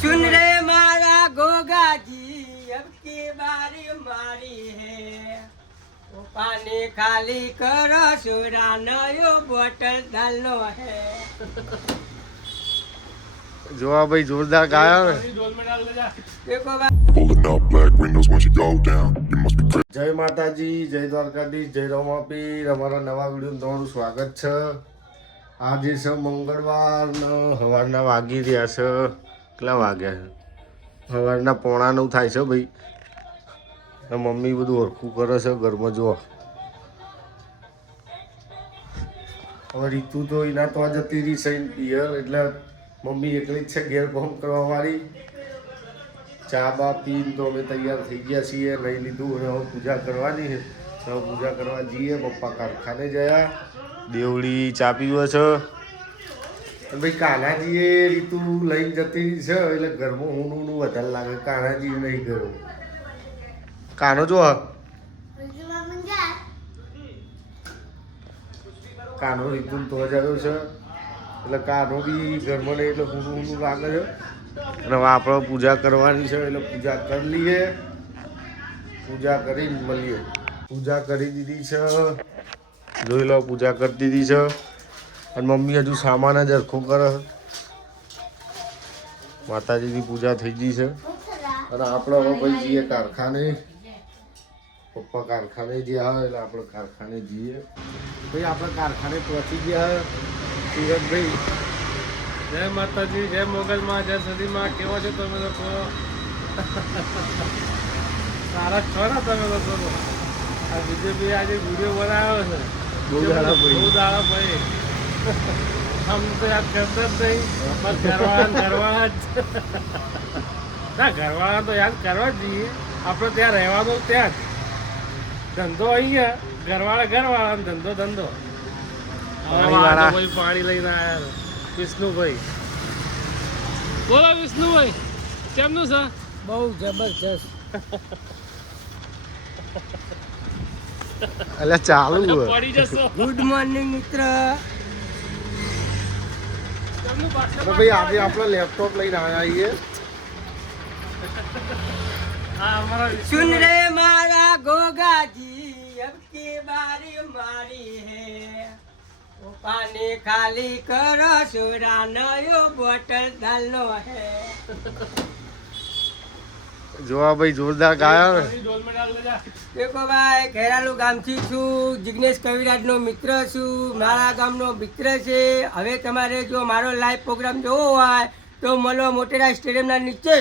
सुन रे मारा गोगाजी अब की बारी मारी है वो पानी खाली करो सुरा नयो बोतल डालनो है જોવા ભાઈ જોરદાર ગાયા ને देखो Pulling up black windows once you go down. You must be crazy. જય માતાજી જય દ્વારકાધીશ જય રમાપીર અમારા નવા વિડીયો તમારું સ્વાગત છે આજે છે મંગળવાર ને સવારના વાગી રહ્યા છે કેટલા વાગ્યા છે સવારના 8:45 થાય છે ભાઈ મમ્મી બધું હરખું કરે છે ઘરમાં જો હવે રીતુ તો એના તો જતી રહી છે પિયર એટલે મમ્મી એકલી જ છે ઘેર કામ કરવા વાળી ચા બા પીને તો અમે તૈયાર થઈ ગયા છીએ લઈ લીધું અને હવે પૂજા કરવાની છે હવે પૂજા કરવા જઈએ પપ્પા કારખાને ગયા દેવડી ચા પીવે છે ભાઈ કાનાજીએ રીતુ લઈને જતી છે એટલે ઘરમાં ઊનું વધારે લાગે કાનાજી નહીં ગયો કાનો જો કાનો રીતુ તો જ આવ્યો છે એટલે કાનો બી ઘરમાં નહીં એટલે ઊનું લાગે છે અને હવે આપણે પૂજા કરવાની છે એટલે પૂજા કરી લઈએ પૂજા કરીને મળીએ પૂજા કરી દીધી છે જોઈ લો પૂજા કરી દીધી છે અને મમ્મી હજુ સામાન જ હરખો કરે માતાજીની પૂજા થઈ ગઈ છે અને આપણે હવે ભાઈ જઈએ કારખાને પપ્પા કારખાને ગયા હોય એટલે આપણે કારખાને જઈએ ભાઈ આપણે કારખાને પહોંચી ગયા સુરતભાઈ જય માતાજી જય મોગલમાં જય સદીમાં કેવો છો તમે લોકો સારા છો ને તમે લોકો આ બીજેપી આજે વિડીયો બનાવ્યો છે બહુ દાડા ભાઈ આમ તો યાદ કરતા જ નહીં બસ ઘરવાળા જ ના ઘરવાળા તો યાદ કરવા જ જઈએ આપણે ત્યાં રહેવાનું ત્યાં જ ધંધો અહીંયા ઘરવાળા ધંધો પાણી લઈને આવ્યા વિષ્ણુભાઈ બોલો વિષ્ણુભાઈ કેમનું છે બહુ જબરજસ્ત એટલે ચાલુ પડી જશો ગુડ મોર્નિંગ મિત્ર કેમનું પાછળ ભાઈ આજે આપણે લેપટોપ લઈને આવ્યા છીએ હા અમારા सुन रे मारा गोगाजी अब की बारी मारी है वो पानी खाली करो सुरा नयो बोतल डालनो है જોવા ભાઈ જોરદાર ગાયા ને ડોલ में डाल दे जा देखो भाई ખેરાલુ ગામથી છું જિગ્નેશ કવિરાજનો મિત્ર છું મારા ગામનો મિત્ર છે હવે તમારે જો મારો લાઈવ પ્રોગ્રામ જોવો હોય તો મળો મોટેરા સ્ટેડિયમના નીચે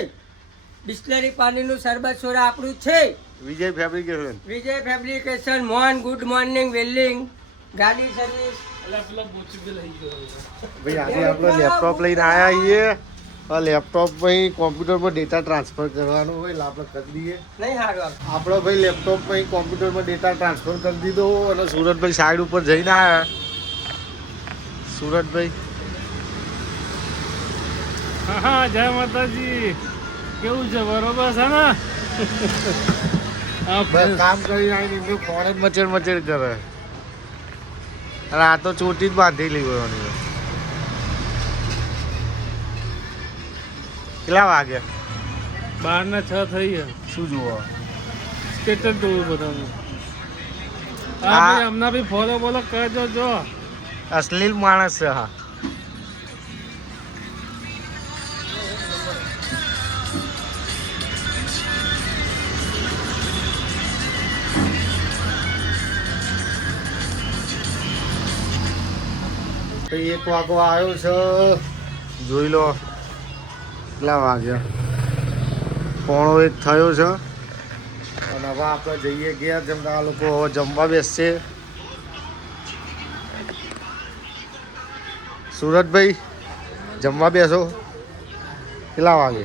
બિસ્લરી પાણીનું શરબત સોડા આપણું છે Vijay fabrication Vijay fabrication Mohan good morning welding ગાડી સર્વિસ અલા પેલા બોચી બે લઈ ગયો ભાઈ આજે આપણે લેપટોપ લઈને આવ્યા છીએ આ લેપટોપ ભાઈ કોમ્પ્યુટરમાં ડેટા ટ્રાન્સફર કરવાનો હોય એટલે આપણે કરી દઈએ નહીં હારું આપણો ભાઈ લેપટોપ ભાઈ કોમ્પ્યુટરમાં ડેટા ટ્રાન્સફર કરી દીધો અને સુરતભાઈ સાઈડ ઉપર જઈને આવ્યા સુરતભાઈ હા જય માતાજી કેવું છે બરોબર છે ને બસ કામ કરીને આવીને એમને ફોન જ મચેડ કરે અને આ તો ચોટી જ બાંધી લેવાની કેટલા વાગ્યા 12:06 થઈ ગયા શું જોવા સ્ટેટસ જોયું બધાનું હા. હા ભાઈ હમણાં બી ફોલો બોલો કરજો જો અશ્લીલ માણસ છે હા તો 1 વાગો આવ્યો છે જોઈ લો કેટલા વાગ્યા 1:45 થયો છે અને હવે આપણે જઈએ ગયા જેમ કે આ લોકો હવે જમવા બેસશે સુરતભાઈ જમવા બેસો કેટલા વાગે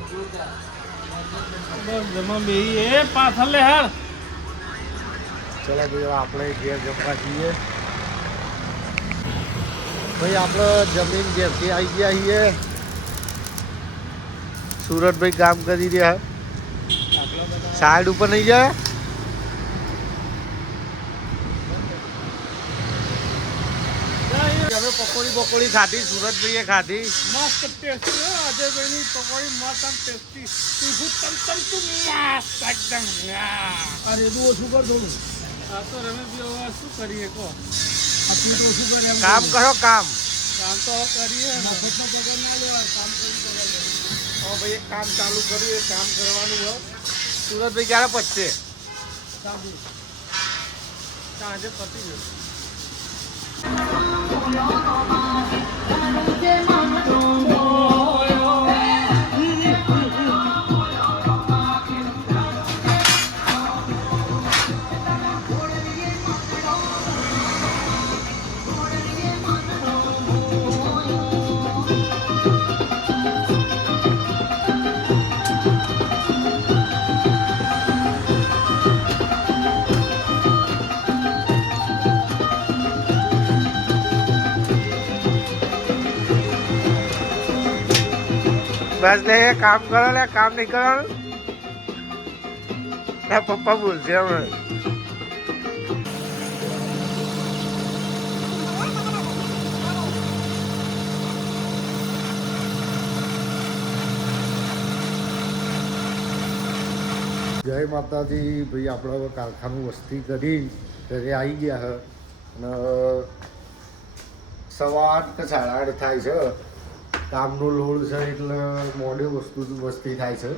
બસ જમા બેહી એ પાછળ લે હાલ ચલો ભાઈ આપણે ઘેર જમવા જઈએ ભાઈ આપણે જમીન ઘેરથી આવી ગયા છીએ સુરતભાઈ કામ કરી રહ્યા સાઈડ ઉપર નહીં જાય અમે પકોડી ખાધી સુરતભાઈએ ખાધી મસ્ત ટેસ્ટી હો અજયભાઈની પકોડી મસ્ત આમ ટેસ્ટી તીખું તમ મસ્ત એકદમ અરે એટલું ઓછું કર થોડું. આ તો રમેશભાઈ હવે શું કરીએ કહો આટલું તો ઓછું કર એમ. કામ કરો કામ તો હવે કરીએ ને. મફતનો પગાર ના લેવાય, કામ કરી પગાર લેવાય. હવે ભાઈ એક કામ ચાલુ કર્યું એ કામ કરવાનું હોય સુરતભાઈ ક્યારે પચશે સાંજે. સાંજે પતી જશે બસ લે કામ કરો લે કામ નહીં કરવાનું પપ્પા બોલશે હમણાં જય માતાજી ભાઈ આપણે હવે કારખાનું વસ્તી કરી ઘરે આવી ગયા છે અને સવા 8 કે 8:30 થાય છે. કામનો લોડ છે એટલે મોડી વસ્તી થાય છે.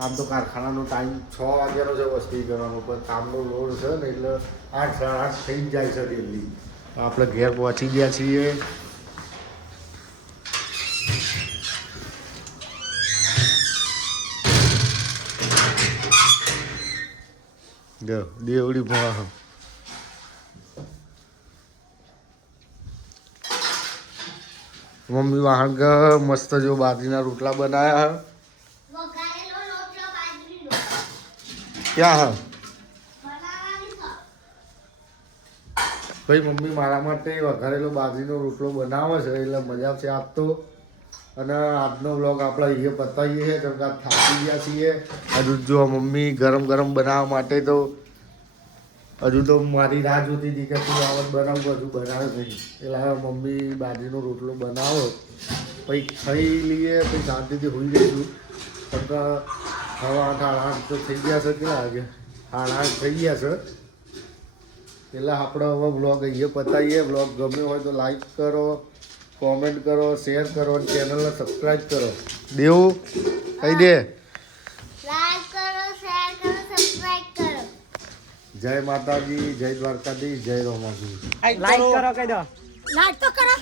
આમ તો કારખાનાનો ટાઈમ 6 વાગ્યાનો છે વસ્તી કરવાનો, પણ કામનો લોડ છે ને એટલે 8 સાડા 8 થઈ જ જાય છે ડેલી. આપણે ઘેર પહોંચી ગયા છીએ. દેવડી ભણા મમ્મી વાહન મસ્ત જો બાજરીના રોટલા બનાયા ક્યાં ભાઈ મમ્મી મારા માટે વઘારેલો બાજરીનો રોટલો બનાવે છે એટલે મજા આવશે આજ તો. અને આજનો વ્લોગ આપણે અહીંયા પતાવીએ છીએ કેમ કે આજ થાકી ગયા છીએ. હજુ જો મમ્મી ગરમ ગરમ બનાવવા માટે તો હજુ તો મારી રાહ જોતી હતી કે તું આવત બનાવું, હજુ બનાવે નહીં. એટલે હવે મમ્મી બાજરીનો રોટલો બનાવો પછી ખાઈ લઈએ પછી શાંતિથી હોઈ જઈશું. કેમ કે હવે 8 તો થઈ ગયા છે. કેટલા વાગે? 8 થઈ ગયા છે. એટલે આપણે હવે બ્લોગ અહીંયા પતાવીએ. બ્લોગ ગમ્યો હોય તો લાઈક કરો, કોમેન્ટ કરો, શેર કરો અને ચેનલને સબસ્ક્રાઈબ કરો. દેવું કહી દે. લાઈક કરો, શેર કરો, સબસ્ક્રાઇબ કરો. જય માતાજી, જય દ્વારકાધીશ, જય રોમાજી. લાઈક કરો કહી દો. લાઈક તો કરો.